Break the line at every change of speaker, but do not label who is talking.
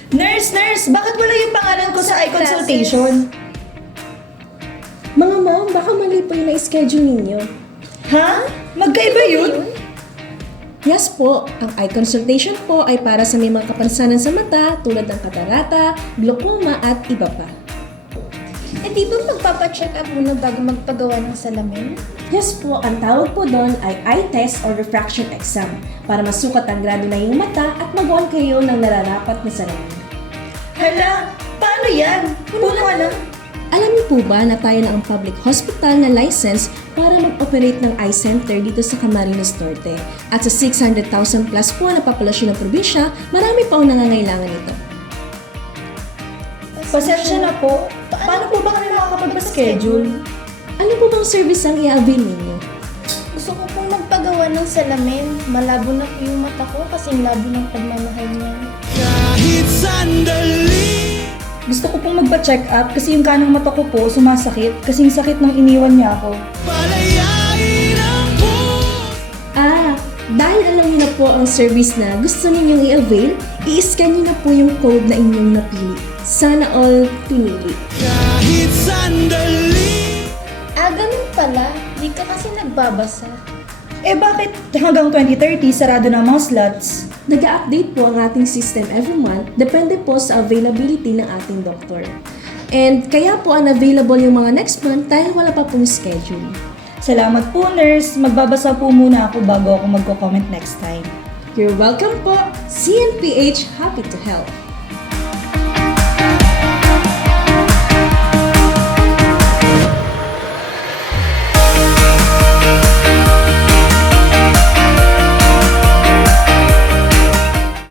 Nurse! Bakit wala yung pangalan ko sa eye consultation?
Mga ma'am, baka mali po yung na-schedule ninyo.
Ha? Magkaiba yun?
Yes po, ang eye consultation po ay para sa may mga kapansanan sa mata tulad ng katarata, glaucoma at iba pa.
Eh di ba magpapacheck up muna bago magpagawa ng salamin?
Yes po, ang tawag po doon ay eye test or refraction exam para masukat ang grado na yung mata at magawan kayo ng nararapat na salamin.
Hala, paano yan? Puno ka na.
Alam niyo po ba na tayo na ang public hospital na license para mag-operate ng eye center dito sa Camarines Norte? At sa 600,000 plus po na populasyon ng probinsya, marami pa ang nangangailangan nito.
Pasensya na po. Paano po ba kami makakapag-schedule?
Ano po bang service ang i-avail ninyo?
Gusto ko pong magpagawa ng salamin. Malabo na po yung mata ko kasing labo ng pagmamahal niya.
Kahit sandali.
Gusto ko pong magpa-check up kasi yung kanang mata ko po sumasakit kasing sakit nung iniwan niya ako.
Palayain ang puso.
Dahil alam niyo na po ang service na gusto ninyong i-avail, i-scan niyo na po yung code na inyong napili. Sana all pinili.
Kahit sandali.
Ganun pala. Di ka kasi nagbabasa.
Eh bakit hanggang 2030 sarado na ang mga slots?
Nag-update po ang ating system every month, depende po sa availability ng ating doktor. And kaya po unavailable yung mga next month dahil wala pa pong schedule.
Salamat po, nurse. Magbabasa po muna ako bago ako magko-comment next time.
You're welcome po! CNPH, happy to help!